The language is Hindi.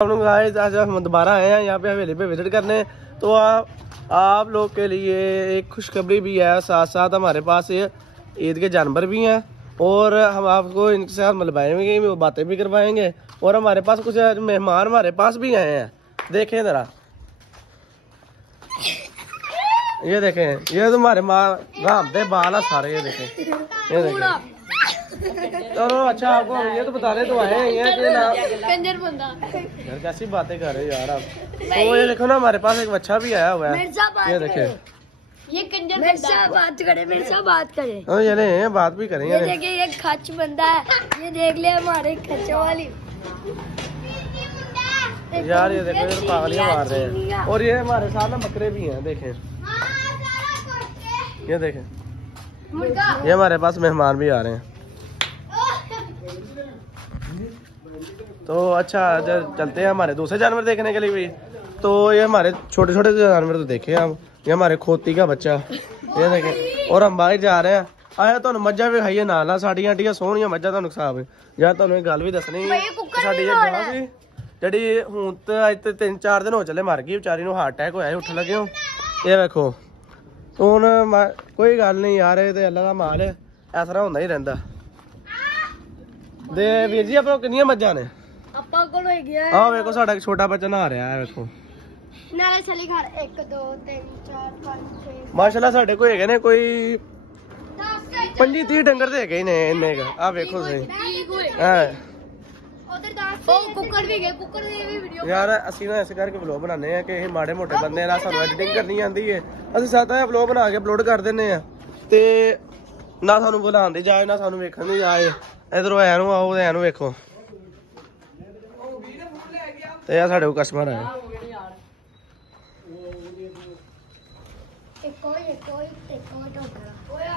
आज हम दोबारा आए हैं यहाँ पे हवेली पे विजिट करने। तो आप लोग के लिए एक खुशखबरी भी है, साथ साथ हमारे पास ये ईद के जानवर भी हैं और हम आपको इनके साथ मिलवाएंगे, वो बातें भी करवाएंगे। और हमारे पास कुछ मेहमान हमारे पास भी आए हैं, देखें ज़रा, ये देखें, ये तुम्हारे माँ घामते बाल है सारे, ये देखें, ये देखें। चलो अच्छा, आपको ये तो बताने तो आए हैं कि ना कंजर बंदा यार कैसी बातें कर रहे हो यार आप। तो ये देखो ना, हमारे पास एक बच्चा भी आया हुआ है, ये देखें, ये कंजर बंदा बात करे, मेरे साथ बात करे। ये नहीं, बात भी करेंगे। ये देखिए, ये खच बंदा है, ये देख ले हमारे खच वाली यार, ये देखो, ये पागलियां मार रहे हैं। और ये हमारे साथ ना बकरे भी हैं, देखें, ये देखें, ये हमारे पास मेहमान भी आ रहे हैं। तो अच्छा, चलते हैं हमारे दूसरे जानवर देखने के लिए भी। तो ये हमारे छोटे छोटे जानवर तो देखे आप, ये हमारे खोती का बच्चा, ये देखें। और हम बाहर जा रहे हैं, आया तो मज्जा भी खाइए नाल साड़ियां टियां सोहनियां मज्जा। ਤੁਹਾਨੂੰ साहब यार ਤੁਹਾਨੂੰ एक गल भी दसनी, साड़ी गां सी ਜਿਹੜੀ ਹੁਣ ਤੇ ਅੱਜ ਤੇ 3-4 दिन हो चले मर गई ਵਿਚਾਰੀ ਨੂੰ, हार्ट अटैक होया, उठ लगे हो। ये देखो, तो ਹੁਣ कोई गल नहीं यार, ये अल्लाह ਦਾ ਮਾਲ है, इस तरह ਹੁੰਦਾ ही रहंदा। ਦੇ ਵੀਰ ਜੀ ਆਪਾਂ ਕਿੰਨੀਆਂ ਮੱਝਾਂ ਨੇ? ਆਪਾਂ ਕੋਲ ਹੋ ਗਿਆ ਆਹ ਵੇਖੋ, ਸਾਡਾ ਇੱਕ ਛੋਟਾ ਬੱਚਾ ਨਹਾ ਰਿਹਾ ਹੈ, ਵੇਖੋ ਨਾਲੇ ਚਲੀ ਘਰ 1 2 3 4 5 6 ਮਾਸ਼ਾਅੱਲਾ। ਸਾਡੇ ਕੋਲ ਹੈਗੇ ਨੇ ਕੋਈ 10 25-30 ਡੰਗਰ ਤੇ ਹੈਗੇ ਨੇ ਇੰਨੇ ਕ। ਆਹ ਵੇਖੋ ਸਹੀ, ਹਾਂ ਉਧਰ 10 ਉਹ ਕੁੱਕੜ ਵੀ ਗਏ, ਕੁੱਕੜ ਦੀ ਵੀ ਵੀਡੀਓ ਯਾਰ। ਅਸੀਂ ਨਾ ਇਸ ਕਰਕੇ ਵਲੌਗ ਬਣਾਉਂਦੇ ਆ ਕਿ ਇਹ ਮਾੜੇ ਮੋਟੇ ਬੰਦੇ ਨਾਲ ਸਾਨੂੰ ਐਡੀਟਿੰਗ ਕਰਨੀ ਆਉਂਦੀ ਹੈ। ਅਸੀਂ ਸਾਦਾ ਵਲੌਗ ਬਣਾ ਕੇ ਅਪਲੋਡ ਕਰ ਦਿੰਦੇ ਆ, ਤੇ ਨਾ ਸਾਨੂੰ ਬੁਲਾਉਣ ਦੀ ਜਾਏ, ਨਾ ਸਾਨੂੰ ਵੇਖਣ ਦੀ ਜਾਏ। ਇਧਰੋਂ ਐ ਨੂੰ ਆਓ, ਐ ਨੂੰ ਵੇਖੋ, ਤੇ ਆ ਸਾਡੇ ਕੋਲ ਕਸਟਮਰ ਆਏ। ਕੋਈ ਟੋਕਰਾ ਓਏ